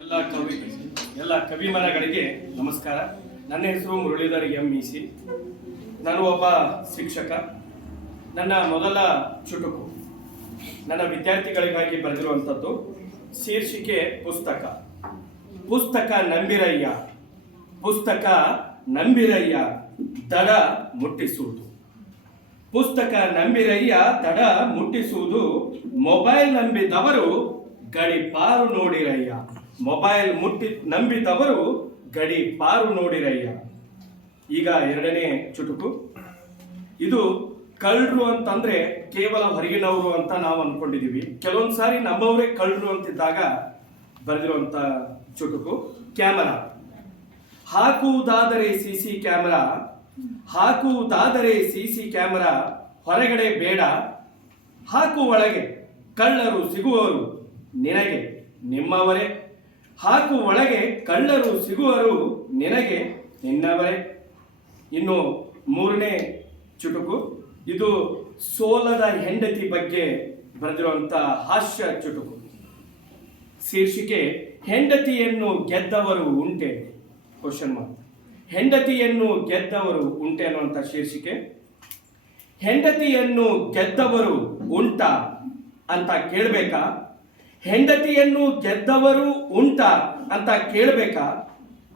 ಎಲ್ಲ ಕವಿಮನಗಳಿಗೆ ನಮಸ್ಕಾರ. ನನ್ನ ಹೆಸರು ಮುರಳೀಧರ್ ಎಂ.ಇ.ಸಿ. ನಾನು ಒಬ್ಬ ಶಿಕ್ಷಕ. ನನ್ನ ಮೊದಲ ಚುಟುಕು ನನ್ನ ವಿದ್ಯಾರ್ಥಿಗಳಿಗಾಗಿ ಬರೆದಿರುವಂಥದ್ದು. ಶೀರ್ಷಿಕೆ ಪುಸ್ತಕ ನಂಬಿರಯ್ಯ, ಪುಸ್ತಕ ನಂಬಿರಯ್ಯ, ದಡ ಮುಟ್ಟಿಸುವುದು. ಪುಸ್ತಕ ನಂಬಿರಯ್ಯ, ದಡ ಮುಟ್ಟಿಸುವುದು. ಮೊಬೈಲ್ ನಂಬಿದವರು ಗಡಿಪಾರು ನೋಡಿರಯ್ಯ, ಮೊಬೈಲ್ ನಂಬಿದವರು ಗಡಿಪಾರು ನೋಡಿರಯ್ಯ. ಈಗ ಎರಡನೇ ಚುಟುಕು. ಇದು ಕಳ್ಳರು ಅಂತಂದ್ರೆ ಕೇವಲ ಹೊರಗಿನವರು ಅಂತ ನಾವು ಅನ್ಕೊಂಡಿದೀವಿ. ಕೆಲವೊಂದು ಸಾರಿ ನಮ್ಮವರೇ ಕಳ್ಳರು ಅಂತಿದ್ದಾಗ ಬರೆದಿರುವಂತ ಚುಟುಕು. ಕ್ಯಾಮರಾ ಹಾಕುವುದಾದರೆ ಸಿಸಿ ಕ್ಯಾಮರಾ, ಹಾಕುವುದಾದರೆ ಸಿಸಿ ಕ್ಯಾಮರಾ, ಹೊರಗಡೆ ಬೇಡ, ಹಾಕು ಒಳಗೆ, ಕಳ್ಳರು ಸಿಗುವರು ನಿನಗೆ ನಿಮ್ಮವರೇ, ಹಾಕು ಒಳಗೆ, ಕಳ್ಳರು ಸಿಗುವರು ನಿನಗೆ ನಿನ್ನವರೇ. ಇನ್ನು ಮೂರನೇ ಚುಟುಕು. ಇದು ಸೋಲದ ಹೆಂಡತಿ ಬಗ್ಗೆ ಬರೆದಿರುವಂತ ಹಾಸ್ಯ ಚುಟುಕು. ಶೀರ್ಷಿಕೆ ಹೆಂಡತಿಯನ್ನು ಗೆದ್ದವರು ಉಂಟೆ? Question mark. ಹೆಂಡತಿಯನ್ನು ಗೆದ್ದವರು ಉಂಟೆ ಅನ್ನುವಂಥ ಶೀರ್ಷಿಕೆ. ಹೆಂಡತಿಯನ್ನು ಗೆದ್ದವರು ಉಂಟ ಅಂತ ಕೇಳಬೇಕಾ? ಹೆಂಡತಿಯನ್ನು ಗೆದ್ದವರು ಉಂಟ ಅಂತ ಕೇಳಬೇಕಾ?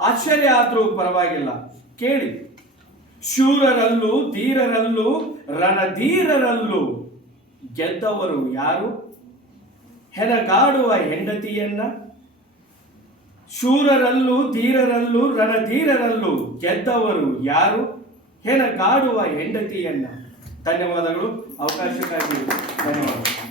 ಆಶ್ಚರ್ಯ ಆದರೂ ಪರವಾಗಿಲ್ಲ, ಕೇಳಿ. ಶೂರರಲ್ಲೂ ಧೀರರಲ್ಲೂ ರಣಧೀರರಲ್ಲೂ ಗೆದ್ದವರು ಯಾರು? ಹೆಣಗಾಡುವ ಹೆಂಡತಿಯನ್ನ. ಶೂರರಲ್ಲೂ ಧೀರರಲ್ಲೂ ರಣಧೀರರಲ್ಲೂ ಗೆದ್ದವರು ಯಾರು? ಹೆಣಗಾಡುವ ಹೆಂಡತಿಯನ್ನ. ಧನ್ಯವಾದಗಳು. ಅವಕಾಶಕ್ಕಾಗಿ ಧನ್ಯವಾದಗಳು.